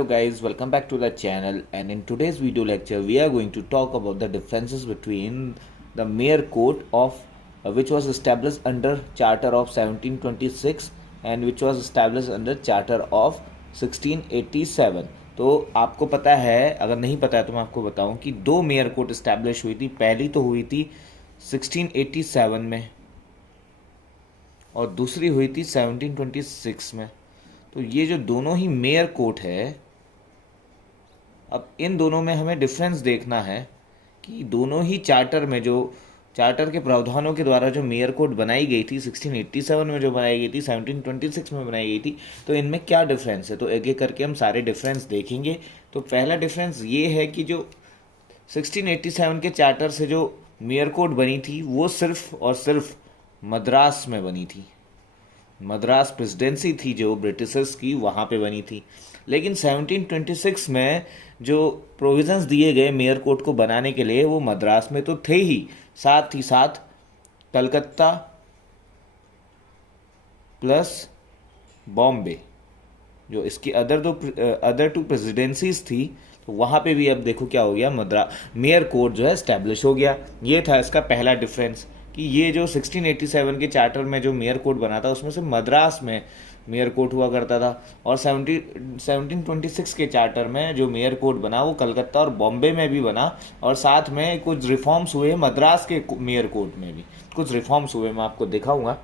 Hello guys, welcome back to the channel, and in today's video lecture we are going to talk about the differences between the Mayor Court of which was established under Charter of 1726 and which was established under Charter of 1687। तो आपको पता है, अगर नहीं पता है तो मैं आपको बताऊं कि दो मेयर कोर्ट इस्टेब्लिश हुई थी। पहली तो हुई थी 1687 में और दूसरी हुई थी 1726 में। तो ये जो दोनों ही मेयर कोर्ट है, अब इन दोनों में हमें डिफरेंस देखना है कि दोनों ही चार्टर में जो चार्टर के प्रावधानों के द्वारा जो मेयर कोड बनाई गई थी 1687 में जो बनाई गई थी 1726 में बनाई गई थी, तो इनमें क्या डिफरेंस है। तो एक एक करके हम सारे डिफरेंस देखेंगे। तो पहला डिफरेंस ये है कि जो 1687 के चार्टर से जो मेयर कोड बनी थी वो सिर्फ और सिर्फ मद्रास में बनी थी। मद्रास प्रेसिडेंसी थी जो ब्रिटिशर्स की, वहाँ पे बनी थी। लेकिन 1726 में जो प्रोविजंस दिए गए मेयर कोर्ट को बनाने के लिए वो मद्रास में तो थे ही साथ कलकत्ता प्लस बॉम्बे, जो इसकी अदर टू प्रेसिडेंसीज थी, तो वहाँ पे भी अब देखो क्या हो गया, मेयर कोर्ट जो है इस्टेब्लिश हो गया। ये था इसका पहला डिफरेंस कि ये जो 1687 के चार्टर में जो मेयर कोर्ट बना था उसमें से मद्रास में मेयर कोर्ट हुआ करता था, और 1726 के चार्टर में जो मेयर कोर्ट बना वो कलकत्ता और बॉम्बे में भी बना, और साथ में कुछ रिफॉर्म्स हुए मद्रास के मेयर कोर्ट में भी कुछ रिफॉर्म्स हुए, मैं आपको दिखाऊंगा।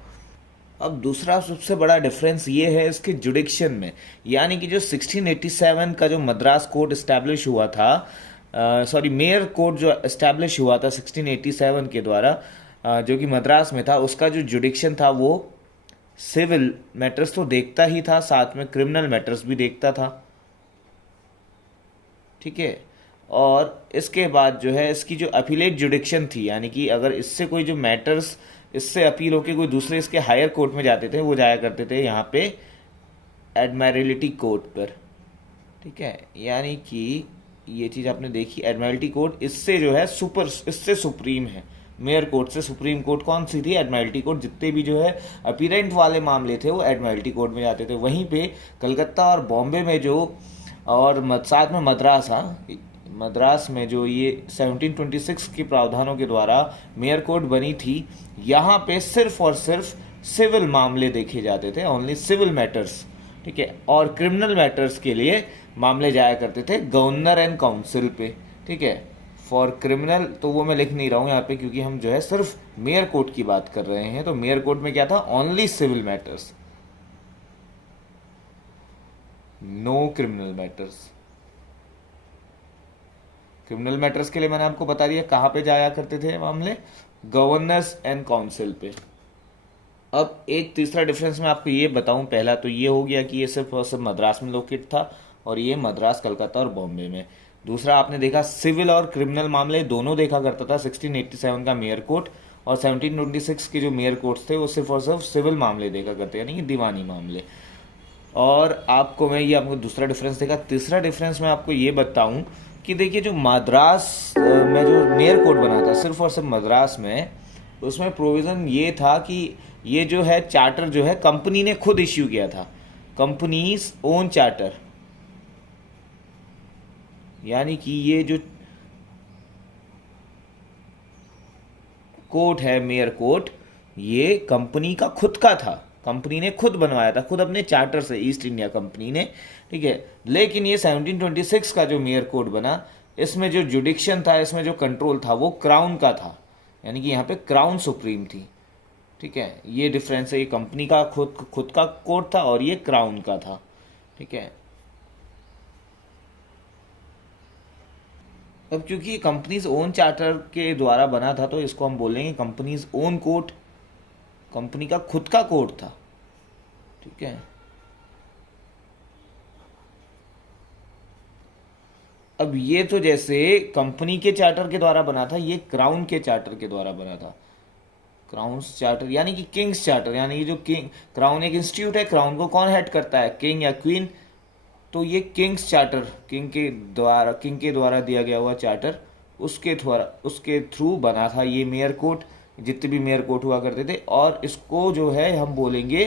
अब दूसरा सबसे बड़ा डिफरेंस ये है इसके जुडिक्शन में, यानी कि जो 1687 का जो मद्रास कोर्ट इस्टेब्लिश हुआ था, मेयर कोर्ट जो इस्टेब्लिश हुआ था 1687 के द्वारा, जो कि मद्रास में था, उसका जो जुडिक्शन था वो सिविल मैटर्स तो देखता ही था, साथ में क्रिमिनल मैटर्स भी देखता था। ठीक है। और इसके बाद जो है इसकी जो अपीलेट जुडिक्शन थी, यानी कि अगर इससे कोई जो मैटर्स इससे अपील होकर कोई दूसरे इसके हायर कोर्ट में जाते थे, वो जाया करते थे यहाँ पे एडमायरलिटी कोर्ट पर। ठीक है, यानी कि ये चीज़ आपने देखी, एडमायरलिटी कोर्ट इससे जो है इससे सुप्रीम है। मेयर कोर्ट से सुप्रीम कोर्ट कौन सी थी? एडमायरलिटी कोर्ट। जितने भी जो है अपीरेंट वाले मामले थे वो एडमायरलिटी कोर्ट में जाते थे। वहीं पे कलकत्ता और बॉम्बे में जो, और साथ में मद्रास में जो ये 1726 के प्रावधानों के द्वारा मेयर कोर्ट बनी थी, यहाँ पे सिर्फ और सिर्फ सिविल मामले देखे जाते थे, ओनली सिविल मैटर्स। ठीक है। और क्रिमिनल मैटर्स के लिए मामले जाया करते थे गवर्नर एंड काउंसिल पे। ठीक है। फॉर क्रिमिनल तो वो मैं लिख नहीं रहा हूँ यहाँ पे, क्योंकि हम जो है सिर्फ मेयर कोर्ट की बात कर रहे हैं। तो मेयर कोर्ट में क्या था? Only civil matters, no criminal matters. Criminal matters के लिए मैंने आपको बता दिया कहाँ पे जाया करते थे मामले, गवर्नर्स एंड काउंसिल पे। अब एक तीसरा डिफरेंस मैं आपको ये बताऊं। पहला तो ये हो गया कि ये सिर्फ और सिर्फ मद्रास में लोकेट था, और ये मद्रास, कलकत्ता और बॉम्बे में। दूसरा आपने देखा सिविल और क्रिमिनल मामले दोनों देखा करता था 1687 का मेयर कोर्ट, और 1726 के जो मेयर कोर्ट्स थे वो सिर्फ और सिर्फ सिविल मामले देखा करते, यानी कि दीवानी मामले। और आपको दूसरा डिफरेंस देखा। तीसरा डिफरेंस मैं आपको ये बताऊं कि देखिए, जो मद्रास में जो मेयर कोर्ट बना था सिर्फ और सिर्फ मद्रास में, उसमें प्रोविज़न ये था कि ये जो है चार्टर जो है कंपनी ने खुद इश्यू किया था, कंपनीज ओन चार्टर। यानी कि ये जो कोर्ट है मेयर कोर्ट, ये कंपनी का खुद का था, कंपनी ने खुद बनवाया था, खुद अपने चार्टर से, ईस्ट इंडिया कंपनी ने। ठीक है। लेकिन ये 1726 का जो मेयर कोर्ट बना, इसमें जो जुडिक्शन था, इसमें जो कंट्रोल था वो क्राउन का था, यानी कि यहाँ पे क्राउन सुप्रीम थी। ठीक है। ये डिफरेंस है, ये कंपनी का खुद का कोर्ट था और ये क्राउन का था। ठीक है। अब क्योंकि ये कंपनीज ओन चार्टर के द्वारा बना था, तो इसको हम बोलेंगे कंपनीज ओन कोर्ट, कंपनी का खुद का कोर्ट था। ठीक है। अब ये तो जैसे कंपनी के चार्टर के द्वारा बना था, ये क्राउन के चार्टर के द्वारा बना था। क्राउन्स चार्टर यानी कि किंग्स चार्टर, यानी कि जो क्राउन एक इंस्टीट्यूट है, क्राउन को कौन हेड करता है? किंग या क्वीन। तो ये किंग्स चार्टर, किंग के द्वारा दिया गया हुआ चार्टर, उसके थ्रू बना था ये मेयर कोर्ट, जितने भी मेयर कोर्ट हुआ करते थे। और इसको जो है हम बोलेंगे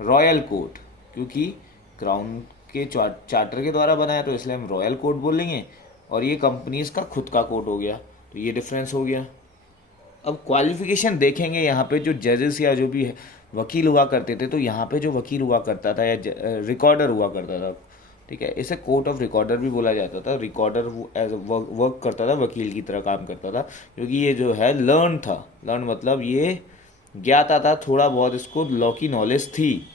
रॉयल कोर्ट, क्योंकि क्राउन के चार्टर के द्वारा बनाया तो इसलिए हम रॉयल कोड बोलेंगे, और ये कंपनीज का खुद का कोड हो गया, तो ये डिफरेंस हो गया। अब क्वालिफिकेशन देखेंगे यहाँ पे, जो जजेस या जो भी वकील हुआ करते थे, तो यहाँ पे जो वकील हुआ करता था या रिकॉर्डर हुआ करता था, ठीक है, इसे कोर्ट ऑफ रिकॉर्डर भी बोला जाता था। रिकॉर्डर एज वर्क करता था, वकील की तरह काम करता था, क्योंकि ये जो है लर्न था। लर्न मतलब ये ज्ञाता था, थोड़ा बहुत इसको लॉ की नॉलेज थी,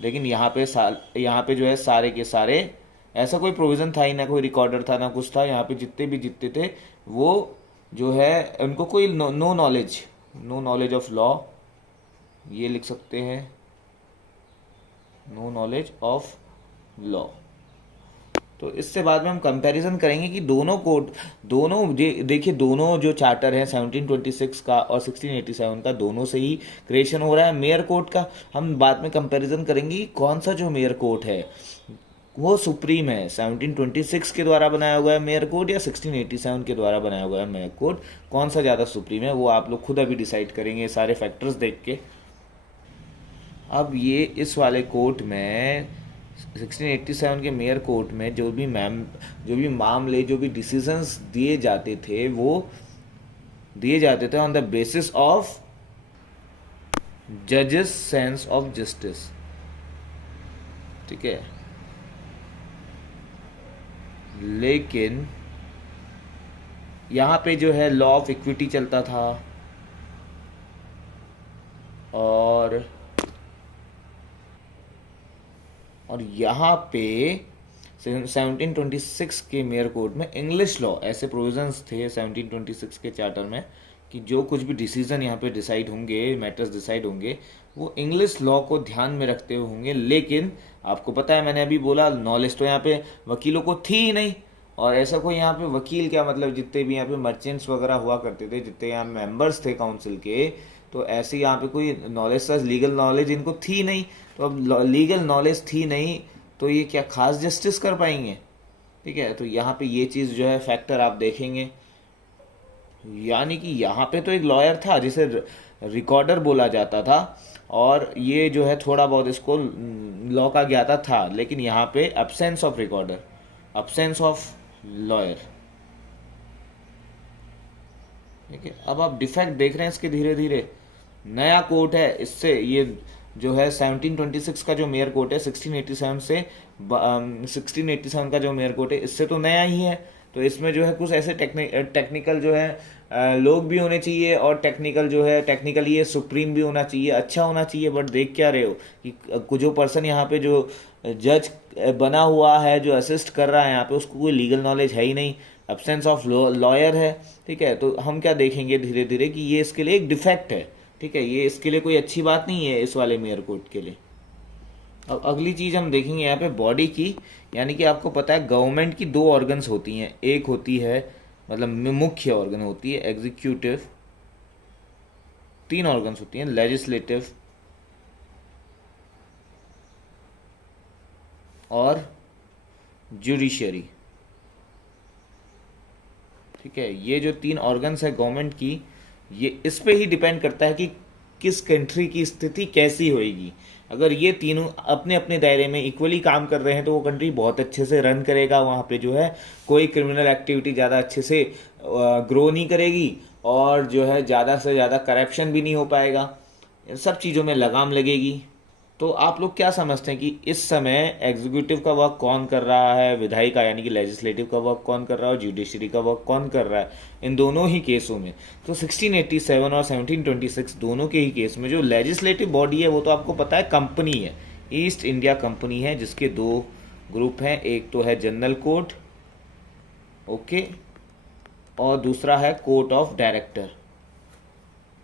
लेकिन यहाँ पे जो है सारे के सारे ऐसा कोई प्रोविज़न था ही ना, कोई रिकॉर्डर था ना कुछ था। यहाँ पे जितने भी जीतते थे वो जो है उनको कोई नो नॉलेज ऑफ लॉ, ये लिख सकते हैं, नो नॉलेज ऑफ लॉ। तो इससे बाद में हम कंपैरिजन करेंगे कि देखिए दोनों जो चार्टर हैं 1726 का और 1687 का, दोनों से ही क्रिएशन हो रहा है मेयर कोर्ट का। हम बाद में कंपैरिजन करेंगे कि कौन सा जो मेयर कोर्ट है वो सुप्रीम है, 1726 के द्वारा बनाया हुआ है मेयर कोड या 1687 के द्वारा बनाया हुआ है मेयर कोड, कौन सा ज़्यादा सुप्रीम है, वो आप लोग खुद अभी डिसाइड करेंगे सारे फैक्टर्स देख के। अब ये इस वाले कोर्ट में 1687 के मेयर कोर्ट में जो भी मामले, जो भी डिसीजंस दिए जाते थे, वो दिए जाते थे ऑन द बेसिस ऑफ जजेस सेंस ऑफ जस्टिस, ठीक है। लेकिन यहाँ पे जो है लॉ ऑफ इक्विटी चलता था, और यहाँ पे 1726 के मेयर कोड में इंग्लिश लॉ, ऐसे प्रोविजंस थे 1726 के चार्टर में कि जो कुछ भी डिसीजन यहाँ पे डिसाइड होंगे, मैटर्स डिसाइड होंगे, वो इंग्लिश लॉ को ध्यान में रखते हुए होंगे। लेकिन आपको पता है, मैंने अभी बोला नॉलेज तो यहाँ पे वकीलों को थी ही नहीं, और ऐसा कोई यहाँ पे वकील क्या मतलब, जितने भी यहाँ पे मर्चेंट्स वगैरह हुआ करते थे, जितने यहाँ मेंबर्स थे काउंसिल के, तो ऐसे यहाँ पे कोई नॉलेज, लीगल नॉलेज इनको थी नहीं। तो अब लीगल नॉलेज थी नहीं तो ये क्या खास जस्टिस कर पाएंगे, ठीक है। तो यहाँ पे ये चीज़ जो है फैक्टर आप देखेंगे, यानी कि यहाँ पे तो एक लॉयर था जिसे रिकॉर्डर बोला जाता था, और ये जो है थोड़ा बहुत इसको लॉ का ज्ञाता था, लेकिन यहाँ पे absence of recorder, absence of lawyer, ठीक है। अब आप डिफेक्ट देख रहे हैं इसके, धीरे धीरे नया कोर्ट है, इससे ये जो है 1726 का जो मेयर कोर्ट है 1687 से 1687 का जो मेयर कोर्ट है, इससे तो नया ही है। तो इसमें जो है कुछ ऐसे टेक्निकल जो है लोग भी होने चाहिए, और टेक्निकली ये सुप्रीम भी होना चाहिए, अच्छा होना चाहिए। बट देख क्या रहे हो कि जो पर्सन यहाँ पे जो जज बना हुआ है, जो असिस्ट कर रहा है यहाँ पे, उसको कोई लीगल नॉलेज है ही नहीं, एब्सेंस ऑफ लॉयर है, ठीक है। तो हम क्या देखेंगे धीरे धीरे कि ये इसके लिए एक डिफेक्ट है, ठीक है, ये इसके लिए कोई अच्छी बात नहीं है इस वाले मेयर कोर्ट के लिए। अब अगली चीज़ हम देखेंगे यहाँ पे बॉडी की, यानी कि आपको पता है गवर्नमेंट की दो ऑर्गन्स होती हैं, एक होती है मतलब मुख्य ऑर्गन होती है एग्जीक्यूटिव, तीन ऑर्गन्स होती हैं, लेजिस्लेटिव और जुडिशरी, ठीक है। ये जो तीन ऑर्गन्स है गवर्नमेंट की, ये इस पे ही डिपेंड करता है कि किस कंट्री की स्थिति कैसी होएगी। अगर ये तीनों अपने अपने दायरे में इक्वली काम कर रहे हैं तो वो कंट्री बहुत अच्छे से रन करेगा, वहाँ पे जो है कोई क्रिमिनल एक्टिविटी ज़्यादा अच्छे से ग्रो नहीं करेगी, और जो है ज़्यादा से ज़्यादा करप्शन भी नहीं हो पाएगा, इन सब चीज़ों में लगाम लगेगी। तो आप लोग क्या समझते हैं कि इस समय एग्जीक्यूटिव का वर्क कौन कर रहा है, विधायी का यानी कि लेजिस्लेटिव का वर्क कौन कर रहा है, और जुडिशरी का वर्क कौन कर रहा है इन दोनों ही केसों में? तो 1687 और 1726 दोनों के ही केस में जो लेजिस्लेटिव बॉडी है वो तो आपको पता है कंपनी है, ईस्ट इंडिया कंपनी है, जिसके दो ग्रुप हैं, एक तो है जनरल कोर्ट, ओके, और दूसरा है कोर्ट ऑफ डायरेक्टर।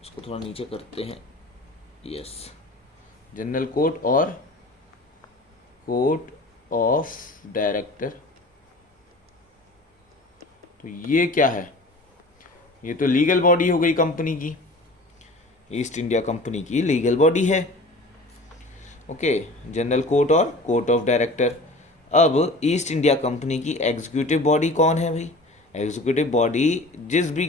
इसको थोड़ा नीचे करते हैं, यस, जनरल कोर्ट और कोर्ट ऑफ डायरेक्टर। तो ये क्या है? ये तो लीगल बॉडी हो गई कंपनी की, ईस्ट इंडिया कंपनी की लीगल बॉडी है, ओके, जनरल कोर्ट और कोर्ट ऑफ डायरेक्टर। अब ईस्ट इंडिया कंपनी की एग्जीक्यूटिव बॉडी कौन है भाई? एग्जीक्यूटिव बॉडी जिस भी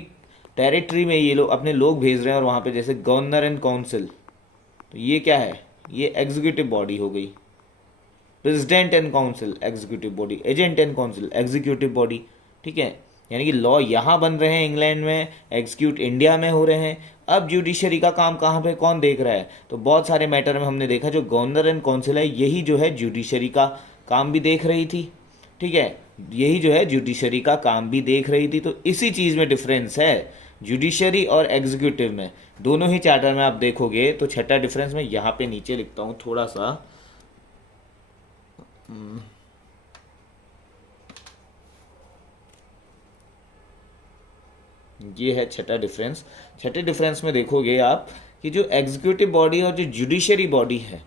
टेरिटरी में ये लोग अपने लोग भेज रहे हैं, और वहाँ पे जैसे गवर्नर एंड काउंसिल, तो ये क्या है? ये एग्जीक्यूटिव बॉडी हो गई, president and council executive body, agent and council executive body, ठीक है। यानी कि लॉ यहाँ बन रहे हैं इंग्लैंड में, एग्जीक्यूट इंडिया में हो रहे हैं। अब जुडिशरी का काम कहाँ पे कौन देख रहा है, तो बहुत सारे मैटर में हमने देखा जो गवर्नर एंड काउंसिल है यही जो है जुडिशरी का काम भी देख रही थी, ठीक है, यही जो है जुडिशरी का काम भी देख रही थी। तो इसी चीज़ में डिफरेंस है जुडिशरी और एग्जीक्यूटिव में, दोनों ही चार्टर में आप देखोगे। तो छठा डिफरेंस मैं यहाँ पे नीचे लिखता हूँ थोड़ा सा, ये है छठा डिफरेंस। छठे डिफरेंस में देखोगे आप कि जो एग्जीक्यूटिव बॉडी और जो जुडिशरी बॉडी है,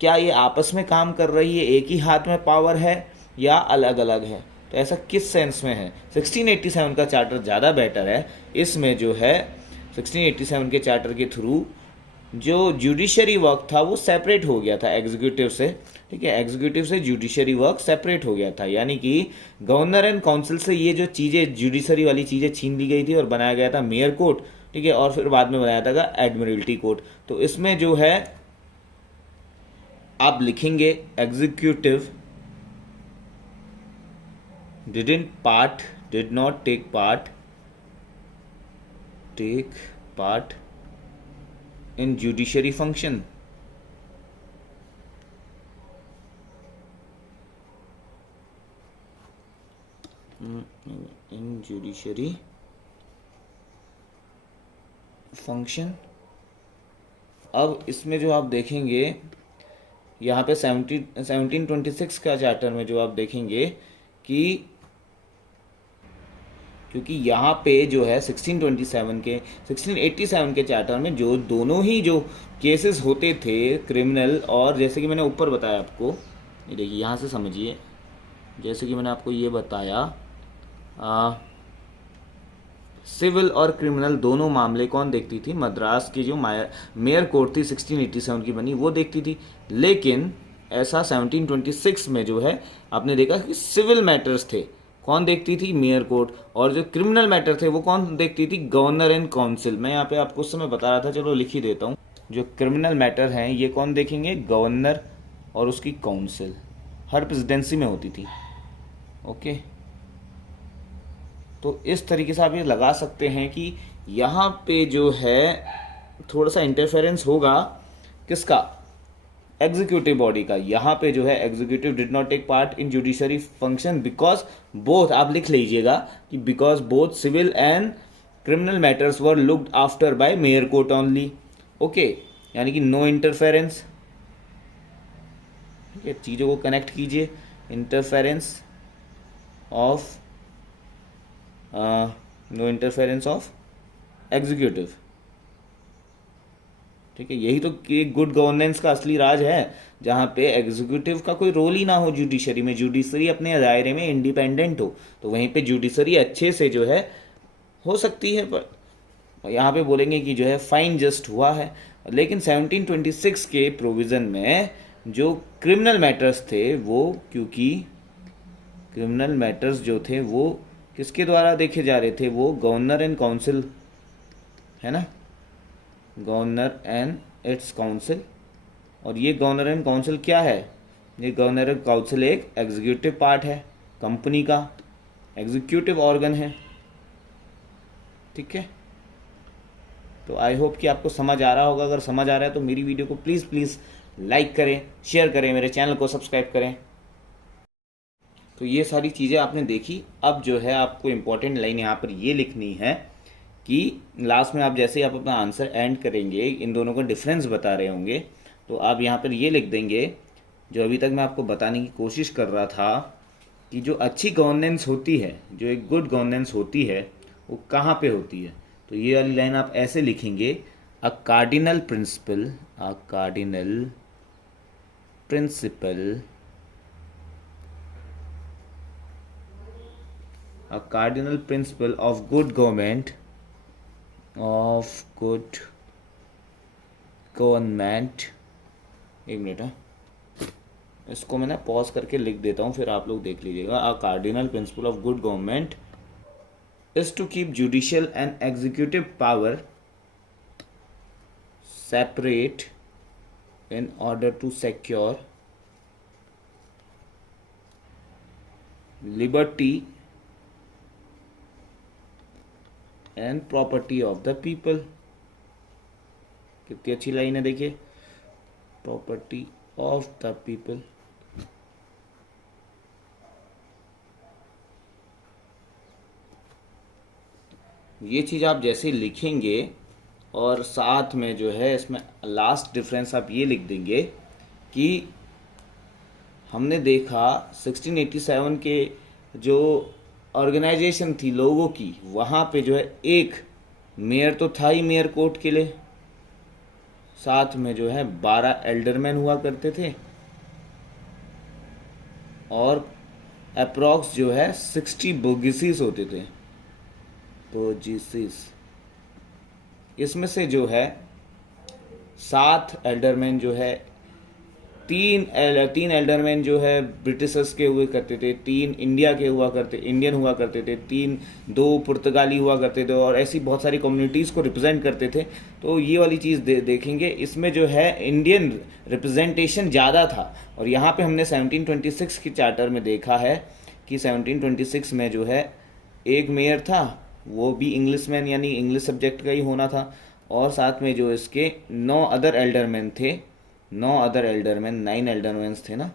क्या ये आपस में काम कर रही है, एक ही हाथ में पावर है या अलग अलग है। तो ऐसा किस सेंस में है, 1687 का चार्टर ज़्यादा बेटर है। इसमें जो है 1687 के चार्टर के थ्रू जो जुडिशरी वर्क था वो सेपरेट हो गया था एग्जीक्यूटिव से, ठीक है, एग्जीक्यूटिव से जुडिशरी वर्क सेपरेट हो गया था। यानी कि गवर्नर एंड काउंसिल से ये जो चीज़ें जुडिशरी वाली चीज़ें छीन ली गई थी और बनाया गया था मेयर कोर्ट, ठीक है, और फिर बाद में बनाया था एडमिरल्टी कोर्ट। तो इसमें जो है आप लिखेंगे executive did not take part in judiciary function, in judiciary function। अब इसमें जो आप देखेंगे यहाँ पे 1726 का चार्टर में जो आप देखेंगे कि क्योंकि यहाँ पे जो है 1687 के चार्टर में जो दोनों ही जो केसेस होते थे क्रिमिनल, और जैसे कि मैंने ऊपर बताया आपको, ये देखिए यहाँ से समझिए, जैसे कि मैंने आपको ये बताया सिविल और क्रिमिनल दोनों मामले कौन देखती थी, मद्रास की जो मेयर कोर्ट थी 1687 की बनी वो देखती थी। लेकिन ऐसा 1726 में जो है आपने देखा कि सिविल मैटर्स थे कौन देखती थी, मेयर कोर्ट, और जो क्रिमिनल मैटर थे वो कौन देखती थी, गवर्नर एंड काउंसिल। मैं यहाँ पे आपको उस समय बता रहा था, चलो लिख ही देता हूँ। जो क्रिमिनल मैटर हैं ये कौन देखेंगे, गवर्नर और उसकी काउंसिल, हर प्रेसिडेंसी में होती थी, ओके। तो इस तरीके से आप ये लगा सकते हैं कि यहाँ पे जो है थोड़ा सा इंटरफेरेंस होगा किसका, एग्जीक्यूटिव बॉडी का। यहाँ पे जो है executive did not take part in judiciary function because both, आप लिख लीजिएगा कि because both civil and criminal matters were looked after by mayor court only, okay. यानी कि नो इंटरफेरेंस, ठीक है, चीज़ों को कनेक्ट कीजिए, interference of no interference of executive, ठीक है। यही तो एक गुड गवर्नेंस का असली राज है, जहाँ पे एग्जीक्यूटिव का कोई रोल ही ना हो जुडिशरी में, जुडिशरी अपने दायरे में इंडिपेंडेंट हो, तो वहीं पे जुडिशरी अच्छे से जो है हो सकती है। पर यहाँ पे बोलेंगे कि जो है फाइन जस्ट हुआ है। लेकिन 1726 के प्रोविज़न में जो क्रिमिनल मैटर्स थे वो, क्योंकि क्रिमिनल मैटर्स जो थे वो किसके द्वारा देखे जा रहे थे, वो गवर्नर एंड काउंसिल है ना, गवर्नर एंड इट्स काउंसिल। और ये गवर्नर एंड काउंसिल क्या है, ये गवर्नर एंड काउंसिल एक एग्जीक्यूटिव पार्ट है, कंपनी का एग्जीक्यूटिव ऑर्गन है, ठीक है। तो आई होप कि आपको समझ आ रहा होगा। अगर समझ आ रहा है तो मेरी वीडियो को प्लीज़ लाइक करें, शेयर करें, मेरे चैनल को सब्सक्राइब करें। तो ये सारी चीज़ें आपने देखी। अब जो है आपको इम्पोर्टेंट लाइन यहाँ पर ये लिखनी है कि लास्ट में आप जैसे ही आप अपना आंसर एंड करेंगे, इन दोनों का डिफरेंस बता रहे होंगे, तो आप यहाँ पर ये लिख देंगे जो अभी तक मैं आपको बताने की कोशिश कर रहा था कि जो अच्छी गवर्नेंस होती है, जो एक गुड गवर्नेंस होती है, वो कहाँ पे होती है। तो ये वाली लाइन आप ऐसे लिखेंगे, a cardinal principle of good government एक मिनट है, इसको मैं ना पॉज करके लिख देता हूँ, फिर आप लोग देख लीजिएगा। A cardinal principle of good government is to keep judicial and executive power separate in order to secure liberty and property of the people. कितनी अच्छी लाइन है, देखिए, प्रॉपर्टी ऑफ द पीपल। ये चीज़ आप जैसे लिखेंगे और साथ में जो है इसमें लास्ट डिफरेंस आप ये लिख देंगे कि हमने देखा 1687 के जो ऑर्गेनाइजेशन थी लोगों की, वहाँ पे जो है एक मेयर तो था ही मेयर कोर्ट के लिए, साथ में जो है 12 एल्डरमैन हुआ करते थे और अप्रॉक्स जो है 60 बुर्गेसीज होते थे। तो जीसीस, इसमें से जो है 7 एल्डरमैन जो है, तीन एल्डरमैन जो है ब्रिटिशर्स के हुए करते थे, 3 इंडिया के इंडियन हुआ करते थे, 2 पुर्तगाली हुआ करते थे और ऐसी बहुत सारी कम्युनिटीज़ को रिप्रेजेंट करते थे। तो ये वाली चीज़ देखेंगे, इसमें जो है इंडियन रिप्रेजेंटेशन ज़्यादा था। और यहाँ पे हमने 1726 के चार्टर में देखा है कि 1726 में जो है एक मेयर था, वो भी इंग्लिशमैन यानी इंग्लिश सब्जेक्ट का ही होना था, और साथ में जो इसके 9 अदर एल्डरमैन थे, 9 एल्डरमैन थे ना,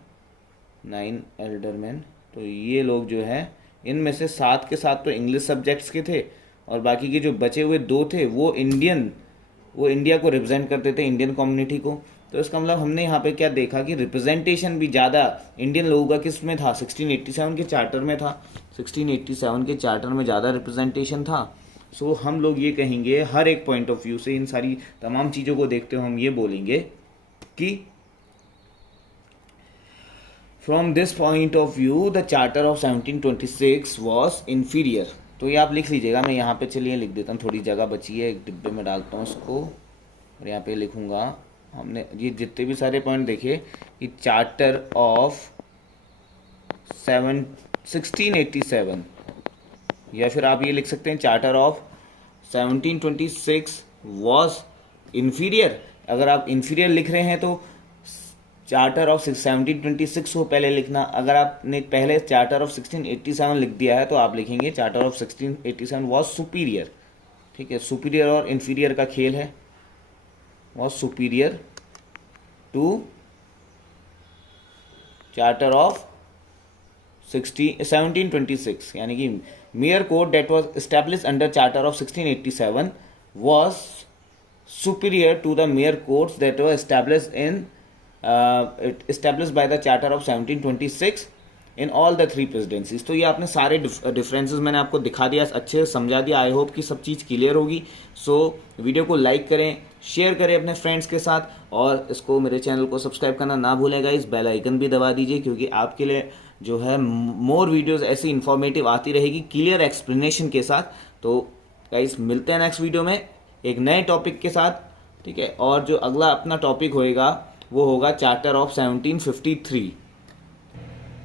9 एल्डरमैन। तो ये लोग जो है इनमें से 7 के 7 तो इंग्लिश सब्जेक्ट्स के थे और बाकी के जो बचे हुए 2 थे वो इंडिया को रिप्रेजेंट करते थे, इंडियन कम्युनिटी को। तो इसका मतलब हमने यहाँ पे क्या देखा कि रिप्रेजेंटेशन भी ज़्यादा इंडियन लोगों का किस में था, 1687 के चार्टर में था। 1687 के चार्टर में ज़्यादा रिप्रेजेंटेशन था। सो हम लोग ये कहेंगे, हर एक पॉइंट ऑफ व्यू से इन सारी तमाम चीज़ों को देखते हुए हम ये बोलेंगे कि from this point of view the charter of 1726 was inferior. तो ये आप लिख लीजिएगा, मैं यहाँ पे चलिए लिख देता हूँ, थोड़ी जगह बची है, एक डिब्बे में डालता हूँ इसको और यहाँ पे लिखूँगा। हमने ये जितने भी सारे पॉइंट देखे कि चार्टर ऑफ 1687, या फिर आप ये लिख सकते हैं चार्टर ऑफ 1726 वॉज इन्फीरियर। अगर आप इन्फीरियर लिख रहे हैं तो चार्टर ऑफ 1726 को पहले लिखना, अगर आपने पहले चार्टर ऑफ 1687 लिख दिया है तो आप लिखेंगे चार्टर ऑफ 1687 वॉज सुपीरियर। ठीक है, सुपीरियर और इन्फीरियर का खेल है। Was superior to charter of 1726, यानी कि mayor court that was established under charter of 1687 was superior to the mayor courts that were established by the charter of 1726 in all the 3 presidencies। तो ये आपने सारे differences मैंने आपको दिखा दिया, अच्छे से समझा दिया। आई होप कि सब चीज़ क्लियर होगी। सो वीडियो को लाइक करें, शेयर करें अपने फ्रेंड्स के साथ और इसको, मेरे चैनल को सब्सक्राइब करना ना भूलेगा। इस बेल आइकन भी दबा दीजिए क्योंकि आपके लिए जो है मोर वीडियोज़ ऐसी इन्फॉर्मेटिव आती रहेगी क्लियर एक्सप्लेनेशन के साथ। तो गाइस मिलते हैं नेक्स्ट वीडियो में एक नए टॉपिक के साथ, ठीक है। और जो अगला अपना टॉपिक होएगा वो होगा चार्टर ऑफ 1753।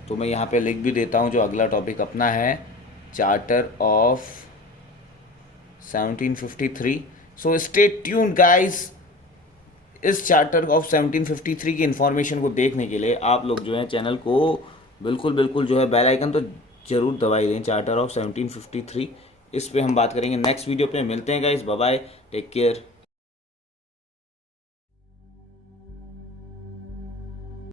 तो मैं यहाँ पे लिख भी देता हूँ जो अगला टॉपिक अपना है, charter of 1753। So stay tuned guys. इस चार्टर ऑफ 1753 की इन्फॉर्मेशन को देखने के लिए आप लोग जो है चैनल को बिल्कुल जो है बेल आइकन तो जरूर दबाई दें। चार्टर ऑफ 1753 इस पे हम बात करेंगे नेक्स्ट वीडियो पे। मिलते हैं guys, bye bye, take care.